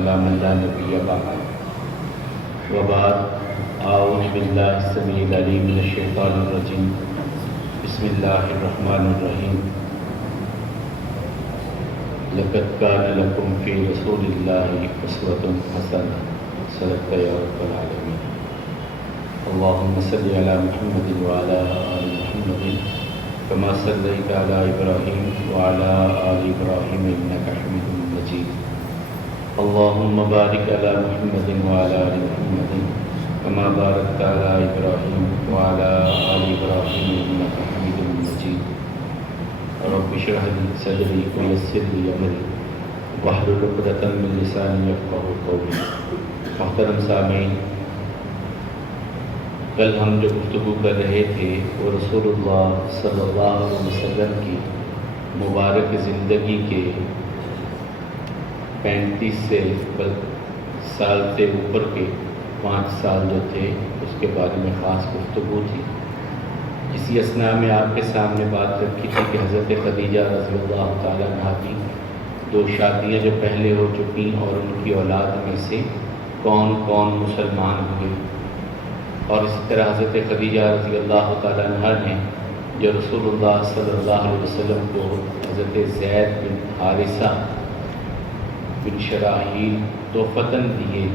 على من لا نبي بعد وبعد أعوذ بالله السميع العليم من الشيطان الرجيم بسم الله الرحمن الرحيم لقد كان لكم في رسول الله أسوة حسنة صدقت يا رب العالمين اللهم صل على محمد وعلى آل محمد كما صليت على إبراهيم وعلى آل إبراهيم إنك حميد مجيد اللهم بارك على محمد وعلى آل محمد كما باركت على إبراهيم وعلى آل إبراهيم إنك حميد مجيد رب اشرح لي صدري ويسر لي أمري واحلل عقدة من لساني يفقهوا قولي محترم سامعین، کل ہم جو گفتگو کر رہے تھے وہ رسول اللہ صلی اللہ علیہ وسلم کی مبارک زندگی کے 35 سال سے اوپر کے 5 سال جو تھے اس کے بارے میں خاص گفتگو تھی۔ اسی اثناء میں آپ کے سامنے بات رکھی تھی کہ حضرت خدیجہ رضی اللہ تعالیٰ عنہا کی 2 شادیاں جو پہلے ہو چکی اور ان کی اولاد میں سے کون کون مسلمان ہوئے، اور اسی طرح حضرت خدیجہ رضی اللہ تعالیٰ عنہا نے جو رسول اللہ صلی اللہ علیہ وسلم کو حضرت زید بن حارثہ بن شراحیل تحفتاً دیے،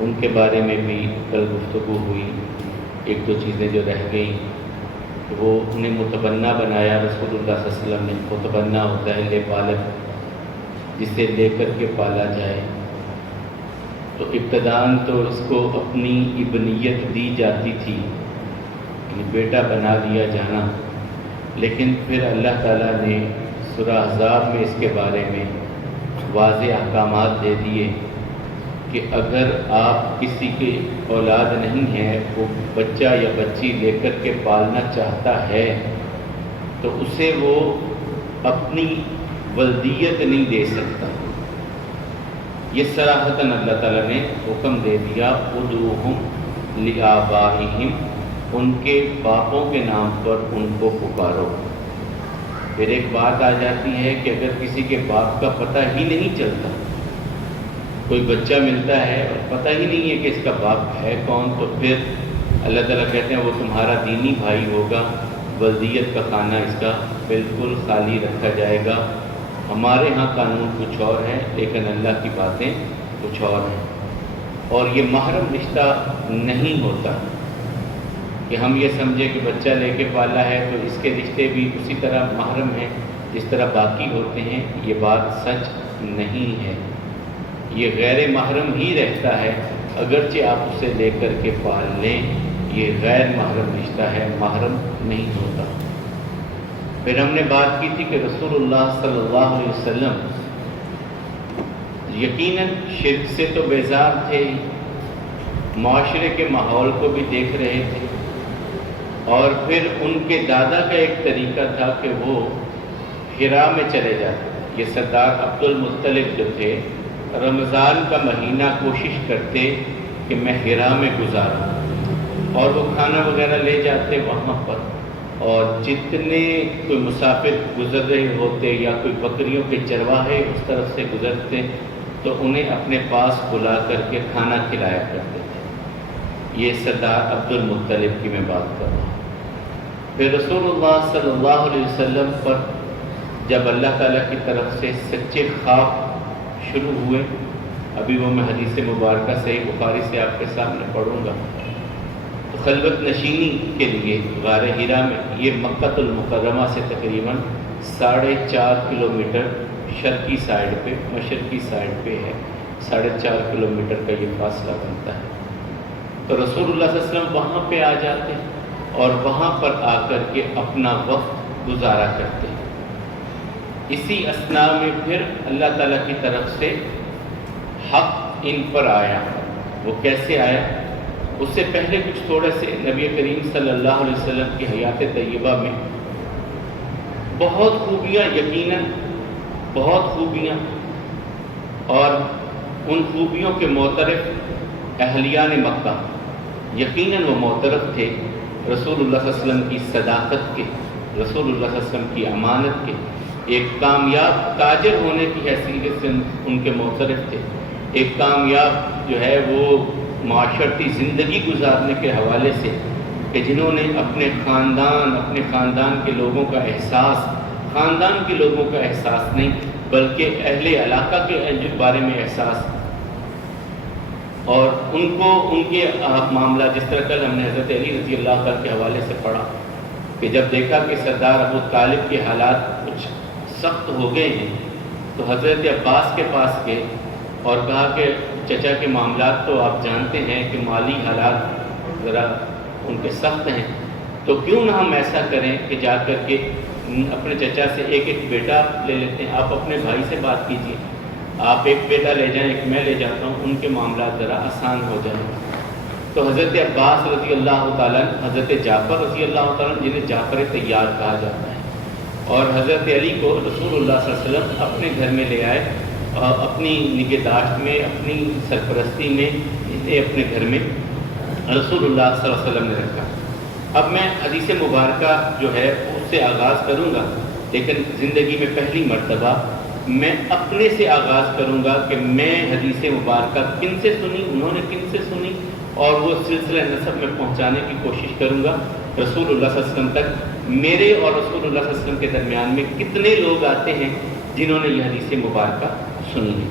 ان کے بارے میں بھی کل گفتگو ہوئی۔ 1-2 چیزیں جو رہ گئیں وہ انہیں متبنہ بنایا رسول اللہ صلی اللہ علیہ وسلم نے۔ متبنہ ہوتا ہے لے پالک، جسے لے کر کے پالا جائے، تو ابتداً تو اس کو اپنی ابنیت دی جاتی تھی، یعنی بیٹا بنا دیا جانا، لیکن پھر اللہ تعالیٰ نے سورہ احزاب میں اس کے بارے میں واضح احکامات دے دیے کہ اگر آپ کسی کے اولاد نہیں ہے، وہ بچہ یا بچی لے کر کے پالنا چاہتا ہے تو اسے وہ اپنی ولدیت نہیں دے سکتا۔ یہ صراحتاً اللہ تعالیٰ نے حکم دے دیا ادعوہم لآبائہم، ان کے باپوں کے نام پر ان کو پکارو۔ پھر ایک بات آ جاتی ہے کہ اگر کسی کے باپ کا پتہ ہی نہیں چلتا، کوئی بچہ ملتا ہے اور پتہ ہی نہیں ہے کہ اس کا باپ ہے کون، تو پھر اللہ تعالیٰ کہتے ہیں وہ تمہارا دینی بھائی ہوگا، ولدیت کا خانہ اس کا بالکل خالی رکھا جائے گا۔ ہمارے ہاں قانون کچھ اور ہے، لیکن اللہ کی باتیں کچھ اور ہیں۔ اور یہ محرم رشتہ نہیں ہوتا کہ ہم یہ سمجھیں کہ بچہ لے کے پالا ہے تو اس کے رشتے بھی اسی طرح محرم ہیں جس طرح باقی ہوتے ہیں۔ یہ بات سچ نہیں ہے، یہ غیر محرم ہی رہتا ہے، اگرچہ آپ اسے لے کر کے پال لیں، یہ غیر محرم رشتہ ہے، محرم نہیں ہوتا۔ پھر ہم نے بات کی تھی کہ رسول اللہ صلی اللہ علیہ وسلم یقیناً شرک سے تو بیزار تھے، معاشرے کے ماحول کو بھی دیکھ رہے تھے، اور پھر ان کے دادا کا ایک طریقہ تھا کہ وہ حرا میں چلے جاتے۔ یہ سردار عبد المطلب جو تھے رمضان کا مہینہ کوشش کرتے کہ میں حرا میں گزاروں، اور وہ کھانا وغیرہ لے جاتے وہاں پر، اور جتنے کوئی مسافر گزر رہے ہوتے یا کوئی بکریوں کے چرواہے اس طرف سے گزرتے تو انہیں اپنے پاس بلا کر کے کھانا کھلایا کرتے تھے۔ یہ سردار عبد المطلب کی میں بات کر رہا ہوں۔ پھر رسول اللہ صلی اللہ علیہ وسلم پر جب اللہ تعالیٰ کی طرف سے سچے خواب شروع ہوئے، ابھی وہ میں حدیث مبارکہ صحیح بخاری سے آپ کے سامنے پڑھوں گا، تو خلوت نشینی کے لیے غار حرا میں، یہ مکہ المکرمہ سے تقریباً 4.5 کلومیٹر شرقی سائڈ پہ، مشرقی سائڈ پہ ہے، 4.5 کلومیٹر کا یہ فاصلہ بنتا ہے۔ تو رسول اللہ صلی اللہ علیہ وسلم وہاں پہ آ جاتے اور وہاں پر آ کر کے اپنا وقت گزارا کرتے۔ اسی اثناء میں پھر اللہ تعالیٰ کی طرف سے حق ان پر آیا۔ وہ کیسے آیا؟ اس سے پہلے کچھ تھوڑے سے نبی کریم صلی اللہ علیہ وسلم کی حیات طیبہ میں بہت خوبیاں، یقیناً بہت خوبیاں، اور ان خوبیوں کے معترف اہلیان مکہ یقیناً وہ معترف تھے رسول اللہ صلی اللہ علیہ وسلم کی صداقت کے، رسول اللہ صلی اللہ علیہ وسلم کی امانت کے، ایک کامیاب تاجر ہونے کی حیثیت سے ان کے معترف تھے، ایک کامیاب جو ہے وہ معاشرتی زندگی گزارنے کے حوالے سے کہ جنہوں نے اپنے خاندان کے لوگوں کا احساس، خاندان کے لوگوں کا احساس نہیں بلکہ اہل علاقہ کے بارے میں احساس، اور ان کو ان کے معاملہ، جس طرح کل ہم نے حضرت علی رضی اللہ عنہ کے حوالے سے پڑھا کہ جب دیکھا کہ سردار ابو طالب کے حالات کچھ سخت ہو گئے ہیں تو حضرت عباس کے پاس گئے اور کہا کہ چچا کے معاملات تو آپ جانتے ہیں کہ مالی حالات ذرا ان کے سخت ہیں، تو کیوں نہ ہم ایسا کریں کہ جا کر کے اپنے چچا سے ایک ایک بیٹا لے لیتے ہیں، آپ اپنے بھائی سے بات کیجئے، آپ ایک بیٹا لے جائیں، ایک میں لے جاتا ہوں، ان کے معاملات ذرا آسان ہو جائیں۔ تو حضرت عباس رضی اللہ تعالیٰ، حضرت جعفر رضی اللہ تعالیٰ جنہیں جعفر طیار کہا جاتا ہے، اور حضرت علی کو رسول اللہ صلی اللہ علیہ وسلم اپنے گھر میں لے آئے، اپنی نگہداشت میں، اپنی سرپرستی میں، انہیں اپنے گھر میں رسول اللہ صلی اللہ علیہ وسلم نے رکھا۔ اب میں حدیث مبارکہ جو ہے اس سے آغاز کروں گا، لیکن زندگی میں پہلی مرتبہ میں اپنے سے آغاز کروں گا کہ میں حدیث مبارکہ کن سے سنی، انہوں نے کن سے سنی، اور وہ سلسلہ نسب میں پہنچانے کی کوشش کروں گا رسول اللہ صلی اللہ علیہ وسلم تک۔ میرے اور رسول اللہ صلی اللہ علیہ وسلم کے درمیان میں کتنے لوگ آتے ہیں جنہوں نے یہ حدیث مبارکہ سنی ہے۔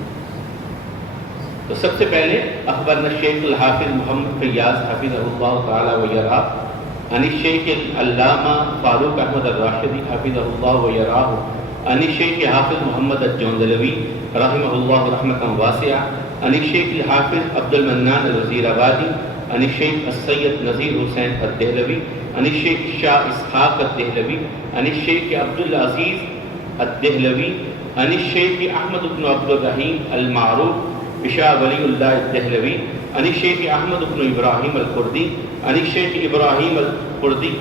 تو سب سے پہلے اخبرنا الشیخ الحافظ محمد فیاض حفظہ اللہ تعالی ویرعاہ عن الشیخ العلامہ فاروق احمد الراشدی حفظہ اللہ ویرعاہ عن الشیخ حافظ محمد الجوندلوی رحمہ اللہ رحمۃ واسعہ عن الشیخ الحافظ عبد المنان الوزیر آبادی عن الشیخ السید نذیر حسین الدہلوی عن الشیخ شاہ اسحاق الدہلوی عن الشیخ عبد العزیز الدہلوی عن الشیخ احمد بن عبد الرحیم المعروف بشاہ ولی اللہ الدہلوی عن الشیخ احمد بن ابراہیم القردی عن الشیخ ابراہیم القردی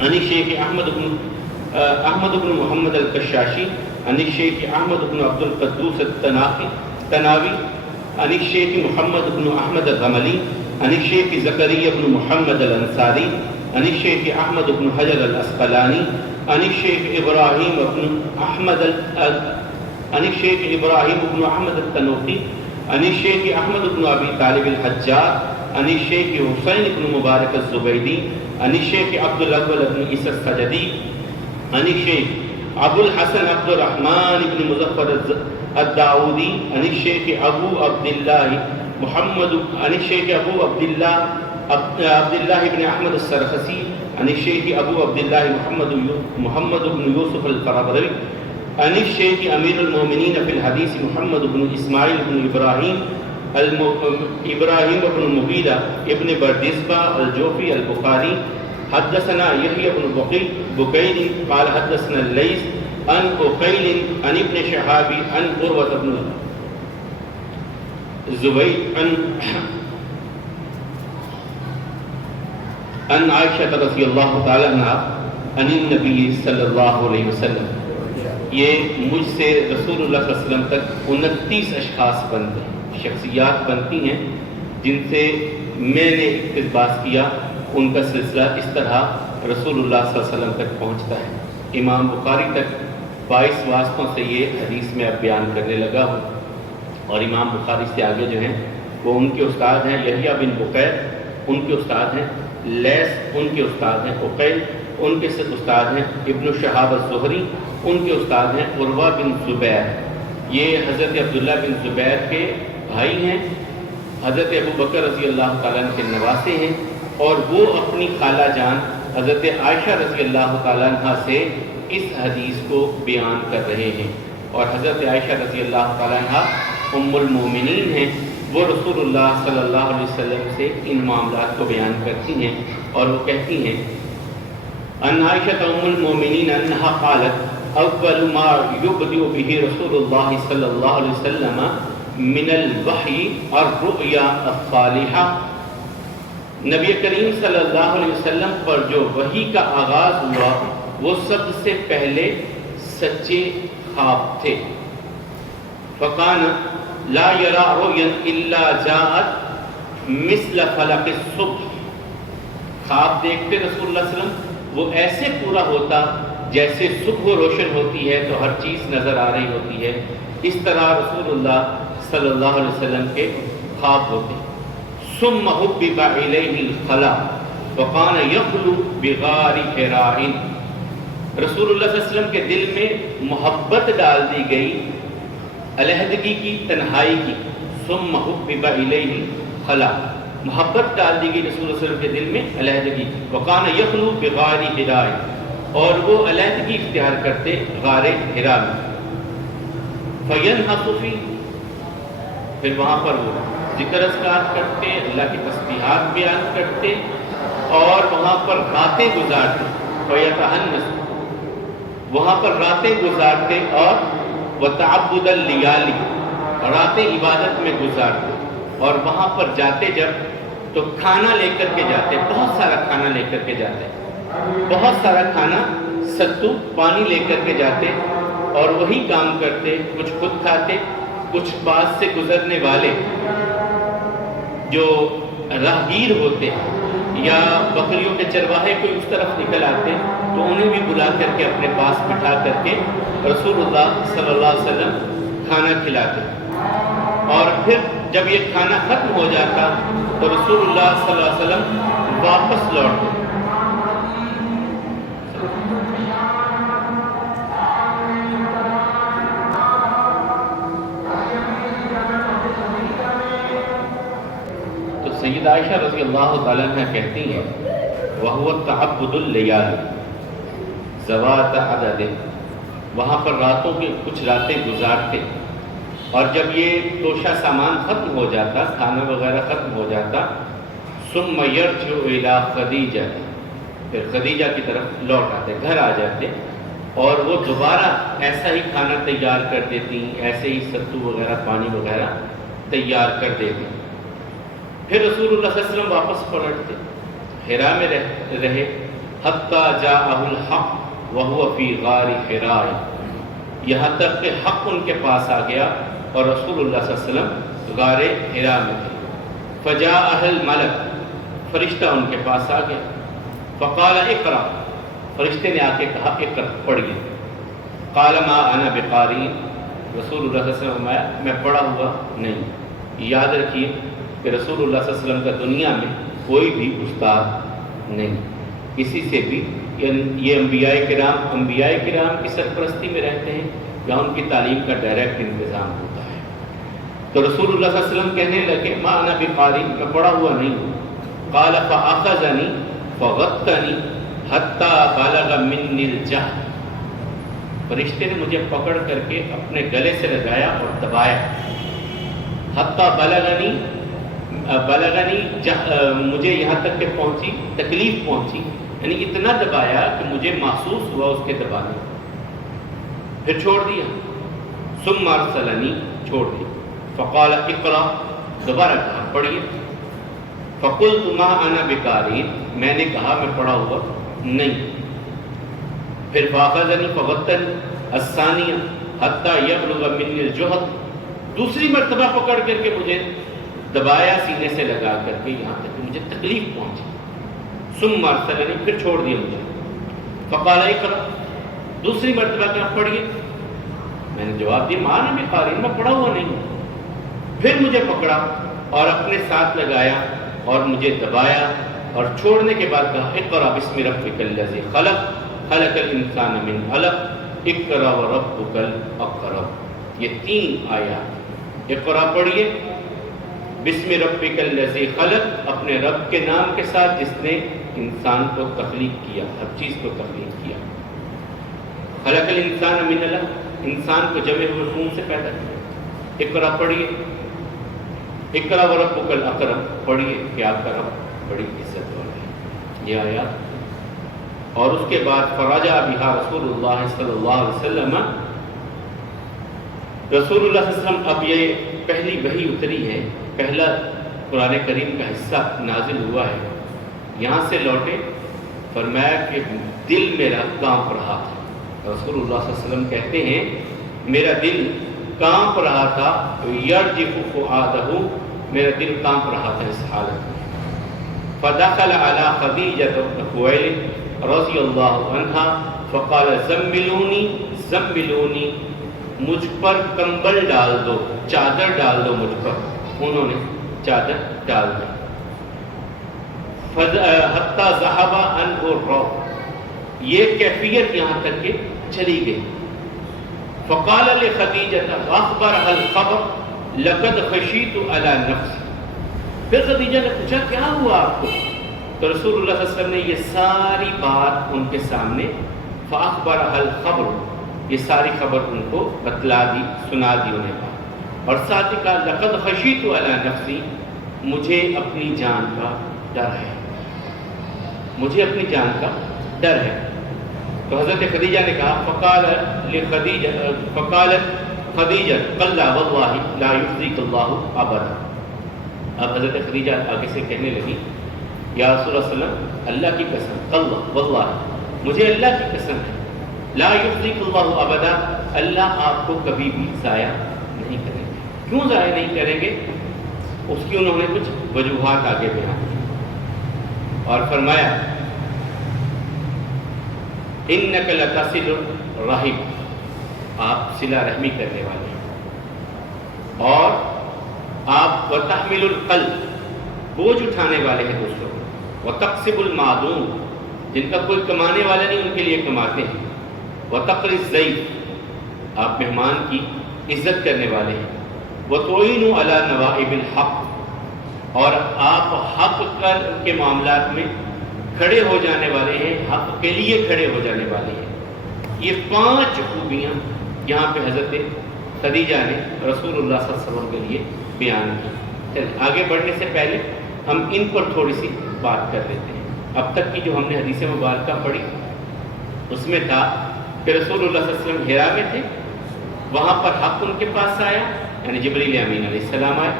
عن الشیخ احمد بن محمد القشاشی عن الشیخ احمد بن عبد القدوس التناوی عن الشیخ محمد بن احمد الغملی عن الشیخ زکریا بن محمد الانصاری عن الشیخ احمد بن حجر الاسقلانی عن الشیخ ابراہیم بن احمد التنوخی عن الشیخ احمد بن ابی طالب الحجار عن الشیخ حسین بن مبارک الزبیدی عن الشیخ عبد الاول بن عیسی السجدی عن الشیخ ابو الحسن عبد الرحمن بن مظفر الداودی عن الشیخ ابو عبداللہ محمد عن الشیخ ابو عبداللہ بن احمد السرخسی عن الشیخ ابو عبداللہ محمد بن یوسف الفرابری عن الشیخ امیر المومنین فی الحدیث محمد بن اسماعیل بن ابراہیم بن مغیرہ ابن بردزبہ الجوفی البخاری حدثنا یحیی بن بکیر قال حدثنا اللیث عن عقیل عن ابن شہاب عن عروة بن زبید عن عائشہ رضی اللہ تعالی عنہ عن النبی صلی اللہ علیہ وسلم۔ یہ مجھ سے رسول اللہ صلی اللہ علیہ وسلم تک 29 اشخاص بنتے ہیں، شخصیات بنتی ہیں جن سے میں نے اقتباس کیا، ان کا سلسلہ اس طرح رسول اللہ صلی اللہ علیہ وسلم تک پہنچتا ہے۔ امام بخاری تک 22 واسطوں سے یہ حدیث میں اب بیان کرنے لگا ہوں، اور امام بخاری سے آگے جو ہیں وہ ان کے استاد ہیں یحییٰ بن بکیر، ان کے استاد ہیں لیث، ان کے استاد ہیں عقیل، ان کے استاد ہیں ابن شہاب الزہری، ان کے استاد ہیں عروہ بن زبیر۔ یہ حضرت عبداللہ بن زبیر کے بھائی ہیں، حضرت ابو بکر رضی اللہ تعالیٰ عنہ کے نواسے ہیں، اور وہ اپنی خالہ جان حضرت عائشہ رضی اللہ تعالیٰ عنہ سے اس حدیث کو بیان کر رہے ہیں، اور حضرت عائشہ رضی اللہ تعالیٰ عنہ ام المومنین ہیں، وہ رسول اللہ صلی اللہ علیہ وسلم سے ان معاملات کو بیان کرتی ہیں، اور وہ کہتی ہیں ان عائشہ ام المومنین انہا قالت اول ما یبدئ به رسول اللہ صلی اللہ علیہ وسلم من الوحی الرؤیا الصالحہ، نبی کریم صلی اللہ علیہ وسلم پر جو وحی کا آغاز ہوا وہ سب سے پہلے سچے خواب تھے۔ فقان لا یرا رؤیا الا جاءت مثل فلق الصبح، خواب دیکھتے رسول اللہ صلی اللہ علیہ وسلم وہ ایسے پورا ہوتا جیسے صبح روشن ہوتی ہے تو ہر چیز نظر آ رہی ہوتی ہے، اس طرح رسول اللہ صلی اللہ علیہ وسلم کے خواب ہوتے. ثم حبب الیہ الخلا وکان یخلو بغار حراء. رسول اللہ صلی اللہ علیہ وسلم کے دل میں محبت ڈال دی گئی علیحدگی کی، تنہائی کی. ثم حبب الیہ الخلا، محبت ڈال دی گئی رسول اللہ صلی اللہ علیہ وسلم کے دل میں علیحدگی. وکان یخلو بغار حراء، اور وہ علیحدگی اختیار کرتے غار حراء میں. فینحص فیہ، پھر وہاں پر وہ ذکر اذکار کرتے، اللہ کی تسبیحات بیان کرتے اور وہاں پر راتیں گزارتے. فیتحنث، وہاں پر راتیں گزارتے اور وتعبد اللیالی، راتیں عبادت میں گزارتے. اور وہاں پر جاتے جب تو کھانا لے کر کے جاتے، بہت سارا کھانا لے کر کے جاتے، بہت سارا کھانا، ستو پانی لے کر کے جاتے اور وہی کام کرتے. کچھ خود کھاتے، کچھ پاس سے گزرنے والے جو راہگیر ہوتے یا بکریوں کے چرواہے کوئی اس طرف نکل آتے تو انہیں بھی بلا کر کے اپنے پاس بٹھا کر کے رسول اللہ صلی اللہ علیہ وسلم کھانا کھلاتے. اور پھر جب یہ کھانا ختم ہو جاتا تو رسول اللہ صلی اللہ علیہ وسلم واپس لوٹتے. سید عائشہ رضی اللہ تعالیٰ عنہ کہتی ہیں وَهُوَ التَّعَبُّدُ اللَّيَالِ ذَوَاتَ عَدَدٍ، وہاں پر راتوں کی کچھ راتیں گزارتے. اور جب یہ توشہ سامان ختم ہو جاتا، کھانا وغیرہ ختم ہو جاتا، ثُمَّ يَرْجِعُ إِلَىٰ خَدِیجَةَ، پھر خدیجہ کی طرف لوٹ آتے، گھر آ جاتے اور وہ دوبارہ ایسا ہی کھانا تیار کر دیتی، ایسے ہی ستو وغیرہ پانی وغیرہ تیار کر دیتی. پھر رسول اللہ صلی اللہ علیہ وسلم واپس پلٹتے، حرا میں رہے حتیٰ جاءہ الحق وہو فی غار حراء، یہاں تک کہ حق ان کے پاس آ گیا اور رسول اللہ صلی اللہ علیہ وسلم غار حراء میں تھے. فجاءہ الملک، فرشتہ ان کے پاس آ گیا. فقال اقرأ، فرشتے نے آ کے کہا اقرأ، پڑھیے. قال ما انا بقاری، رسول اللہ صلی اللہ علیہ وسلم میں پڑھا ہوا نہیں. یاد رکھیے کہ رسول اللہ صلی اللہ علیہ وسلم کا دنیا میں کوئی بھی استاد نہیں، کسی سے بھی. یہ انبیاء کرام کی سرپرستی میں رہتے ہیں یا ان کی تعلیم کا ڈائریکٹ انتظام ہوتا ہے. تو رسول اللہ صلی اللہ علیہ وسلم کہنے لگے ما انا بقاری، میں پڑھا ہوا نہیں ہوں. قال فاخذنی فغطنی حتی بلغ منی الجہد، فرشتے نے مجھے پکڑ کر کے اپنے گلے سے لگایا اور دبایا. حتی بلغنی مجھے یہاں تک کہ پہنچی، تکلیف پہنچی، یعنی اتنا دبایا کہ مجھے محسوس ہوا اس کے دبانے. پھر چھوڑ دیا. ثم ارسلنی، چھوڑ دیا. فقال اقرأ، دوبارہ کہا پڑھیے. فقلت ما انا بقاری، میں نے کہا میں پڑھا ہوا نہیں. پھر فاخذنی فغطنی الثانیہ حتی یبلغ منی الجہد، دوسری مرتبہ پکڑ کر کے مجھے دبایا سینے سے لگا کر کے یہاں تک کہ مجھے تکلیف پہنچی. ثم ارسلنی، پھر چھوڑ دیا مجھے. فقال اقرأ، دوسری مرتبہ کیا پڑھیے. میں نے جواب دیا ما انا بقاری، میں پڑھا ہوا نہیں. پھر مجھے پکڑا اور اپنے ساتھ لگایا اور مجھے دبایا اور چھوڑنے کے بعد کہا اقرأ بسم ربک الذی خلق خلق الانسان من علق اقرأ وربک الاکرم. یہ 3 آیات. اقرأ پڑھیے، بسم ربک الذی خلق، اپنے رب کے نام کے ساتھ جس نے انسان کو تخلیق کیا، ہر چیز کو تخلیق کیا. خلق الانسان من علق، انسان کو جمع ہوئے خون سے پیدا کیا. اقرأ پڑھیے. اقرأ وربک الاکرم، پڑھیے کہ آپ کا رب بڑی عزت والا ہے. یہ آیات. اور اس کے بعد فرجع بها رسول اللہ صلی اللہ علیہ وسلم، رسول اللہ صلی اللہ علیہ وسلم، اب یہ پہلی وحی اتری ہے، پہلا قرآن کریم کا حصہ نازل ہوا ہے. یہاں سے لوٹے، فرمایا کہ دل میرا کانپ رہا تھا. رسول اللہ صلی اللہ علیہ وسلم کہتے ہیں میرا دل کانپ رہا تھا. یرجف فؤادہ، میرا دل کانپ رہا تھا اس حالت میں. فدخل علی خدیجہ خویلد رضی اللہ عنہا فقال زملونی زملونی مجھ پر کمبل ڈال دو، چادر ڈال دو مجھ پر۔ انہوں نے چادر ڈال دی۔ حتی ذہب عنہ الروع، یہ کیفیت یہاں تک کہ چلی گئی۔ فقال لخدیجہ واخبرها الخبر لقد خشیت علی نفسی، پھر خدیجہ نے پوچھا کیا ہوا آپ کو؟ تو رسول اللہ صلی اللہ علیہ وسلم نے یہ ساری بات ان کے سامنے فاخبرها الخبر، یہ ساری خبر ان کو بتلا دی، سنا دی انہیں بات، اور ساتھ ہی کہا لقد خشیت علی نفسی، مجھے اپنی جان کا ڈر ہے، مجھے اپنی جان کا ڈر ہے۔ تو حضرت خدیجہ نے کہا فقالت خدیجہ کلا واللہ لا یخزیک اللہ ابدا۔ اب حضرت خدیجہ آگے سے کہنے لگی یا رسول اللہ صلی اللہ علیہ وسلم، اللہ کی قسم، کلا واللہ، مجھے اللہ کی قسم ہے، لا یخزیک اللہ ابدا، اللہ آپ کو کبھی بھی ضائع نہیں کریں گے۔ کیوں ضائع نہیں کریں گے؟ اس کی انہوں نے کچھ وجوہات آگے بیان کی اور فرمایا انک لتصل الرحم، آپ صلہ رحمی کرنے والے ہیں، اور آپ وتحمل القلب، بوجھ اٹھانے والے ہیں دوسروں کو، وتقسب المعدوم، جن کا کوئی کمانے والا نہیں ان کے لیے کماتے ہیں، وتقری الضیف، آپ مہمان کی عزت کرنے والے ہیں، وتعین علی نوائب الحق، اور آپ حق کے معاملات میں کھڑے ہو جانے والے ہیں، حق کے لیے کھڑے ہو جانے والے ہیں۔ یہ 5 خوبیاں یہاں پہ حضرت خدیجہ نے رسول اللہ صلی اللہ علیہ وسلم کے لیے بیان کی۔ چل آگے بڑھنے سے پہلے ہم ان پر تھوڑی سی بات کر لیتے ہیں۔ اب تک کی جو ہم نے حدیث مبارکہ پڑھی اس میں تھا کہ رسول اللہ صلی اللہ علیہ وسلم ہیرا میں تھے، وہاں پر حق ان کے پاس آیا، یعنی جبریل امین علیہ السلام آئے،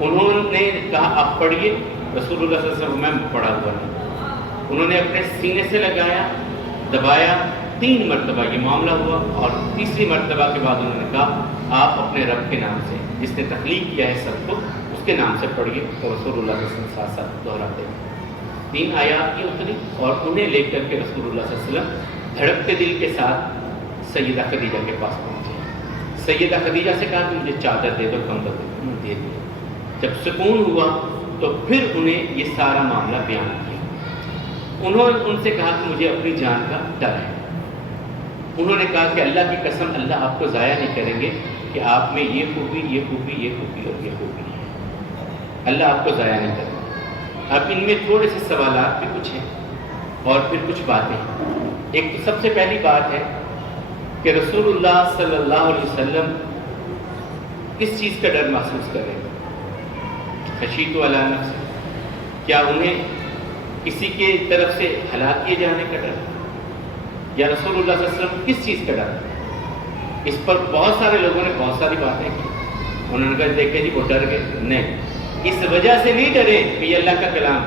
انہوں نے کہا آپ پڑھیے، رسول اللہ صلی اللہ علیہ وسلم میں پڑھا ہوا نہیں، انہوں نے اپنے سینے سے لگایا، دبایا، 3 مرتبہ یہ معاملہ ہوا، اور تیسری مرتبہ کے بعد انہوں نے کہا آپ اپنے رب کے نام سے، جس نے تخلیق کیا ہے سب کو، اس کے نام سے پڑھیے۔ تو رسول اللہ صلی اللہ علیہ وسلم ساتھ ساتھ دہراتے ہیں۔ 3 آیات کی اتری اور انہیں لے کر کے رسول اللہ صلی اللہ علیہ وسلم دھڑکتے دل کے ساتھ سیدہ خدیجہ کے پاس پہنچے۔ سیدہ خدیجہ سے کہا کہ مجھے چادر دے دو، کمبل دے دو، دے دیا۔ جب سکون ہوا تو پھر انہیں یہ سارا معاملہ بیان کیا۔ انہوں نے ان سے کہا کہ مجھے اپنی جان کا ڈر ہے۔ انہوں نے کہا کہ اللہ کی قسم، اللہ آپ کو ضائع نہیں کریں گے کہ آپ میں یہ خوبی، یہ خوبی، یہ خوبی اور یہ خوبی ہے، اللہ آپ کو ضائع نہیں کریں گے۔ اب ان میں تھوڑے سے سوالات بھی کچھ ہیں اور پھر کچھ باتیں۔ ایک تو سب سے پہلی بات ہے کہ رسول اللہ صلی اللہ علیہ وسلم کس چیز کا ڈر محسوس کر رہے ہیں؟ خشیت علی نفس، کیا انہیں کسی کے طرف سے ہلاک کیے جانے کا ڈر، یا رسول اللہ صلی اللہ علیہ وسلم کس چیز کا ڈر؟ اس پر بہت سارے لوگوں نے بہت ساری باتیں کی، انہوں نے کہا دیکھیں جی وہ ڈر گئے، نہیں، اس وجہ سے نہیں ڈرے کہ یہ اللہ کا کلام،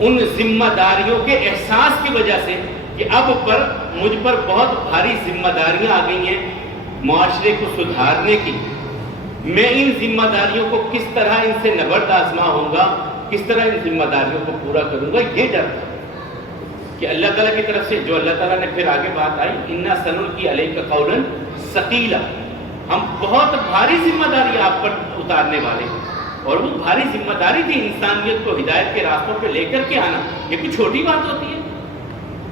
ان ذمہ داریوں کے احساس کی وجہ سے کہ اب مجھ پر بہت بھاری ذمہ داریاں آ گئی ہیں معاشرے کو سدھارنے کی، میں ان ذمہ داریوں کو کس طرح ان سے نبرد آزما ہوں گا، کس طرح ان ذمہ داریوں کو پورا کروں گا، یہ ڈر تھا کہ اللہ تعالیٰ کی طرف سے جو اللہ تعالیٰ نے پھر آگے بات آئی اِنَّا سَنُلْقِي عَلَيْكَ قَوْلًا ثَقِيلًا، ہم بہت بھاری ذمہ داری آپ پر اتارنے والے ہیں، اور وہ بھاری ذمہ داری تھی انسانیت کو ہدایت کے راستوں پہ لے کر کے آنا۔ یہ کوئی چھوٹی بات ہوتی ہے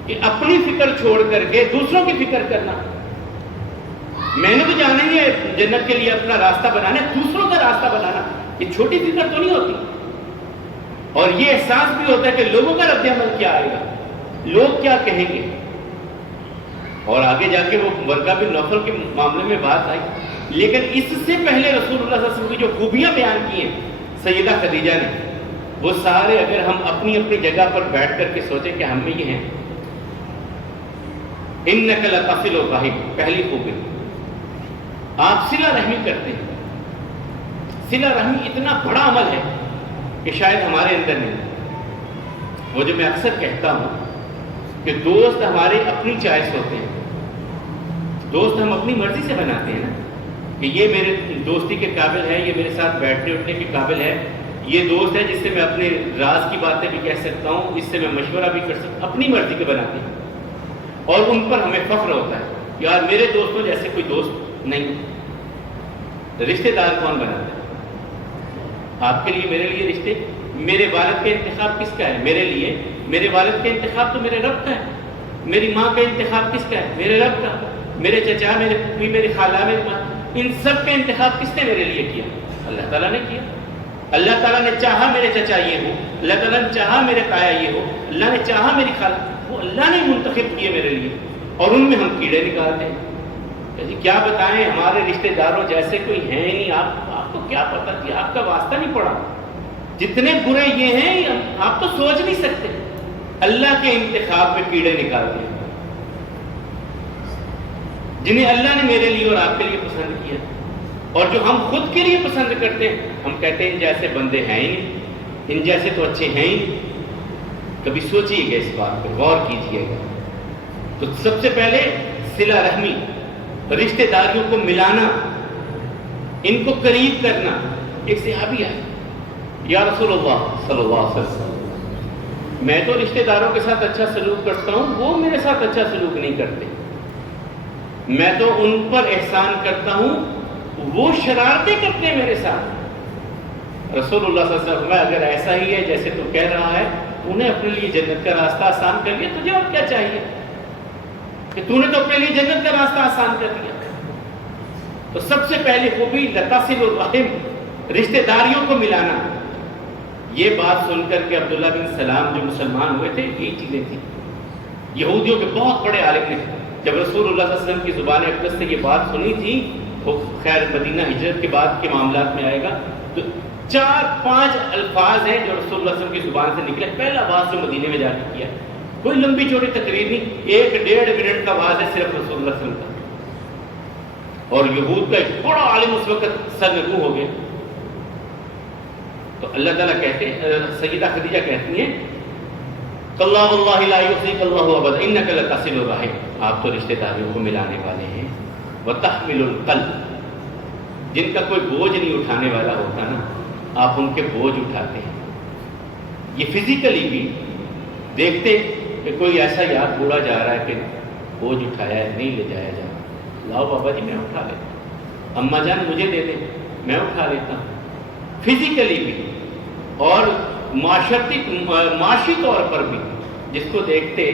کہ اپنی فکر چھوڑ کر کے دوسروں کی فکر کرنا؟ میں نے تو جانا ہی ہے جنت کے لیے اپنا راستہ بنانا ہے، دوسروں کا راستہ بنانا یہ چھوٹی فکر تو نہیں ہوتی، اور یہ احساس بھی ہوتا ہے کہ لوگوں کا رد عمل کیا آئے گا، لوگ کیا کہیں گے۔ اور آگے جا کے وہ ورقہ بن نوفل کے معاملے میں بات آئی، لیکن اس سے پہلے رسول اللہ صلی اللہ علیہ وسلم کی جو خوبیاں بیان کی ہیں سیدہ خدیجہ نے، وہ سارے اگر ہم اپنی اپنی جگہ پر بیٹھ کر کے سوچیں کہ ہم میں یہ ہیں، انک لتصل الرحم، پہلی خوبی آپ صلہ رحمی کرتے ہیں۔ صلہ رحمی اتنا بڑا عمل ہے کہ شاید ہمارے اندر نہیں۔ وہ جو میں اکثر کہتا ہوں کہ دوست ہمارے اپنی چوائس ہوتے ہیں، دوست ہم اپنی مرضی سے بناتے ہیں نا، کہ یہ میرے دوستی کے قابل ہے، یہ میرے ساتھ بیٹھنے اٹھنے کے قابل ہے، یہ دوست ہے جس سے میں اپنے راز کی باتیں بھی کہہ سکتا ہوں، اس سے میں مشورہ بھی کر سکتا ہوں، اپنی مرضی کے بناتے ہیں، اور ان پر ہمیں فخر ہوتا ہے، یار میرے دوستوں جیسے کوئی دوست نہیں، رشتے دار کون بناتا ہے؟ آپ کے لیے میرے لیے رشتے، میرے والد کا انتخاب کس کا ہے؟ میرے لیے میرے والد کا انتخاب تو میرے رب کا ہے، میری ماں کا انتخاب کس کا ہے؟ میرے رب کا، میرے چچا، میرے پھوپھی، میری خالہ، میری ماں، ان سب کا انتخاب کس نے میرے لیے کیا؟ اللہ تعالیٰ نے کیا۔ اللہ تعالیٰ نے چاہا میرے چچا یہ ہو، اللہ تعالیٰ نے چاہا میرے تایا یہ ہو، اللہ نے چاہا میری خالہ، وہ اللہ نے منتخب کیے میرے لیے، اور ان میں ہم کیڑے نکالتے ہیں۔ جی کیا بتائیں، ہمارے رشتہ داروں جیسے کوئی ہیں ہی نہیں، آپ کو کیا پتہ تھی، آپ کا واسطہ نہیں پڑا، جتنے برے یہ ہیں آپ تو سوچ نہیں سکتے۔ اللہ کے انتخاب میں کیڑے نکالتے ہیں، جنہیں اللہ نے میرے لیے اور آپ کے لیے پسند کیا، اور جو ہم خود کے لیے پسند کرتے ہیں ہم کہتے ہیں ان جیسے بندے ہیں ہی نہیں، ان جیسے تو اچھے ہیں ہی نہیں۔ کبھی سوچیے گا اس بات پہ، غور کیجیے گا۔ تو سب سے پہلے صلہ رحمی، رشتہ داریوں کو ملانا، ان کو قریب کرنا۔ ایک صحابی ہے، یا رسول اللہ صلی اللہ علیہ وسلم، میں تو رشتہ داروں کے ساتھ اچھا سلوک کرتا ہوں، وہ میرے ساتھ اچھا سلوک نہیں کرتے، میں تو ان پر احسان کرتا ہوں، وہ شرارتیں کرتے ہیں میرے ساتھ۔ رسول اللہ صلی اللہ علیہ وسلم، اگر ایسا ہی ہے جیسے تو کہہ رہا ہے، انہیں اپنے لیے جنت کا راستہ آسان کر لیا، تجھے اور کیا چاہیے کہ تو نے تو اپنے لیے جنت کا راستہ آسان کر دیا۔ تو سب سے پہلے خوبی لتصل الرحم، رشتہ داریوں کو ملانا۔ یہ بات سن کر کے عبداللہ بن سلام جو مسلمان ہوئے تھے، یہی چیزیں تھیں، یہودیوں کے بہت بڑے عالم نے جب رسول اللہ صلی اللہ علیہ وسلم کی زبان اقدس سے یہ بات سنی تھی، وہ خیر مدینہ ہجرت کے بعد کے معاملات میں آئے گا، تو 4-5 الفاظ ہیں جو رسول اللہ صلی اللہ علیہ وسلم کی زبان سے نکلے۔ پہلا واز جو مدینے میں جا کے کیا، کوئی لمبی چوڑی تقریر نہیں، 1-1.5 منٹ کا واز ہے صرف رسول اللہ صلی اللہ علیہ وسلم کا، اور یہود کا ایک بڑا عالم اس وقت سرنگوں ہو گیا۔ تو اللہ تعالیٰ کہتے ہیں، سیدہ خدیجہ کہتی ہیں، اللہ واللہ لا یخزیک اللہ ابدا انک لتصل الرحم، آپ تو رشتہ داریوں کو ملانے والے ہیں۔ وتحمل القلب، جن کا کوئی بوجھ نہیں اٹھانے والا ہوتا نا، آپ ان کے بوجھ اٹھاتے ہیں۔ یہ فزیکلی بھی دیکھتے کہ کوئی ایسا یار بوڑھا جا رہا ہے کہ بوجھ اٹھایا ہے، نہیں لے جایا جا رہا، لاؤ بابا جی میں اٹھا لیتا ہوں، اماں جان مجھے دے دیں میں اٹھا لیتا ہوں، فزیکلی بھی اور معاشی طور پر بھی، جس کو دیکھتے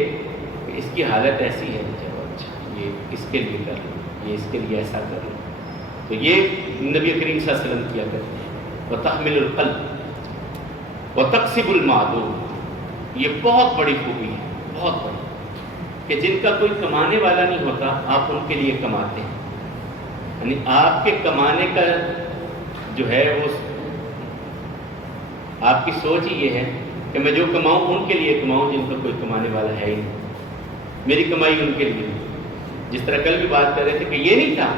کہ اس کی حالت ایسی ہے، اچھا یہ اس کے لیے کر لیں، یہ اس کے لیے ایسا کر لیں، تو یہ نبی کریم صلی اللہ علیہ وسلم کیا کرتے ہیں۔ وتحمل القلب وتکسب المعدوم، یہ بہت بڑی خوبی ہے، بہت بڑی، کہ جن کا کوئی کمانے والا نہیں ہوتا آپ ان کے لیے کماتے ہیں، یعنی آپ کے کمانے کا جو ہے وہ آپ کی سوچ ہی یہ ہے کہ میں جو کماؤں ان کے لیے کماؤں جن کا کوئی کمانے والا ہے ہی نہیں، میری کمائی ان کے لیے۔ جس طرح کل بھی بات کر رہے تھے کہ یہ نہیں تھا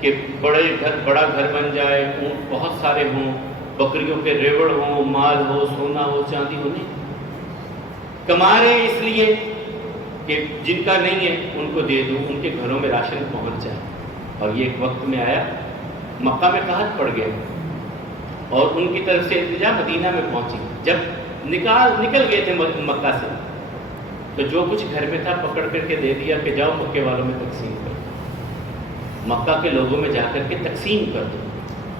کہ بڑا گھر بن جائے، اونٹ بہت سارے ہوں، بکریوں کے ریوڑ ہوں، مال ہو، سونا ہو، چاندی ہو، نہیں، کما رہے ہیں اس لیے کہ جن کا نہیں ہے ان کو دے دوں، ان کے گھروں میں راشن پہنچ جائے۔ اور یہ ایک وقت میں آیا، مکہ میں قحط پڑ گیا اور ان کی طرف سے التجا مدینہ میں پہنچی۔ جب نکل گئے تھے مکہ سے، تو جو کچھ گھر میں تھا پکڑ کر کے دے دیا کہ جاؤ مکے والوں میں تقسیم کر دو، مکہ کے لوگوں میں جا کر کے تقسیم کر دو۔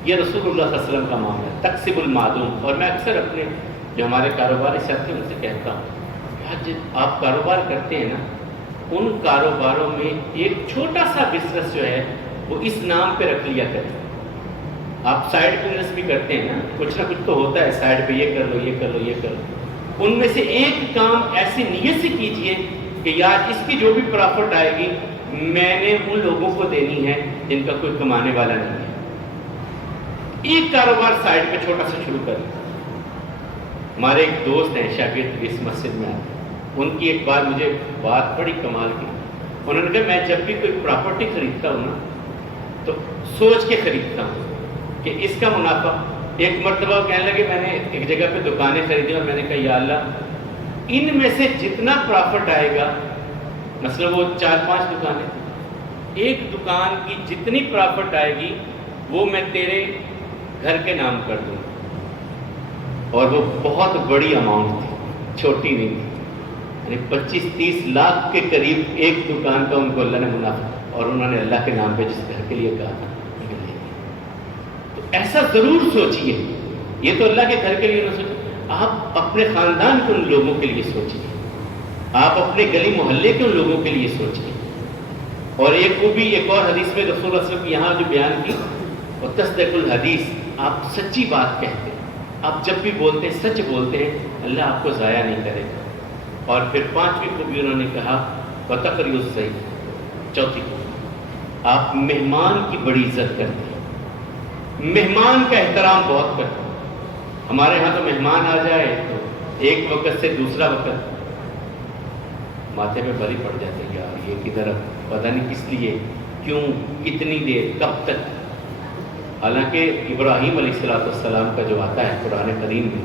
یہ رسول اللہ صلی اللہ علیہ وسلم کا معاملہ ہے، تقسیم المعدوم۔ اور میں اکثر اپنے جو ہمارے کاروباری ساتھی ان سے کہتا ہوں، آپ کاروبار کرتے ہیں نا، ان کاروباروں میں ایک چھوٹا سا بزنس جو ہے وہ اس نام پہ رکھ لیا کریں۔ آپ سائڈ بزنس بھی کرتے ہیں نا، کچھ نہ کچھ تو ہوتا ہے سائڈ پہ، یہ کر لو، یہ کر لو، یہ کر لو، ان میں سے ایک کام ایسی نیت سے کیجئے کہ یار اس کی جو بھی پرافٹ آئے گی میں نے ان لوگوں کو دینی ہے جن کا کوئی کمانے والا نہیں ہے۔ ایک کاروبار سائڈ پہ چھوٹا سا شروع کر لیں۔ ہمارے ایک دوست ہیں شاگرد اس مسجد میں آتے ہیں، ان کی ایک بار مجھے بات بڑی کمال کی، انہوں نے کہا میں جب بھی کوئی پراپرٹی خریدتا ہوں نا تو سوچ کے خریدتا ہوں کہ اس کا منافع۔ ایک مرتبہ کہنے لگے میں نے ایک جگہ پہ دکانیں خریدی اور میں نے کہا یا اللہ ان میں سے جتنا پرافٹ آئے گا، مثلا وہ 4-5 دکانیں، ایک دکان کی جتنی پرافٹ آئے گی وہ میں تیرے گھر کے نام کر دوں گا۔ اور وہ بہت بڑی اماؤنٹ تھی، چھوٹی نہیں تھی، یعنی 25-30 لاکھ کے قریب ایک دکان کا ان کو اللہ نے منافع۔ اور انہوں نے اللہ کے نام پہ جس گھر کے لیے کہا تھا لے لیا۔ تو ایسا ضرور سوچیے، یہ تو اللہ کے گھر کے لیے نہ سوچیے، آپ اپنے خاندان کے ان لوگوں کے لیے سوچیے، آپ اپنے گلی محلے کے ان لوگوں کے لیے سوچیے۔ اور ایک خوبی ایک اور حدیث میں رسول اللہ صلی اللہ علیہ وسلم یہاں جو بیان کی، اور تصدیق الحدیث، آپ سچی بات کہتے ہیں، آپ جب بھی بولتے ہیں سچ بولتے ہیں، اللہ آپ کو ضائع نہیں کرے گا۔ اور پھر 5ویں خوبی انہوں نے کہا وَتَقْرِيُ الضَّيْفِ، چوتھی خوبی، آپ مہمان کی بڑی عزت کرتے ہیں، مہمان کا احترام بہت کرتے ہیں۔ ہمارے ہاں تو مہمان آ جائے تو ایک وقت سے دوسرا وقت ماتھے پہ بری پڑ جاتے ہیں، یار یہ کدھر، پتہ نہیں کس لیے، کیوں، کتنی دیر، کب تک۔ حالانکہ ابراہیم علیہ السلام کا جو آتا ہے قرآن کریم میں،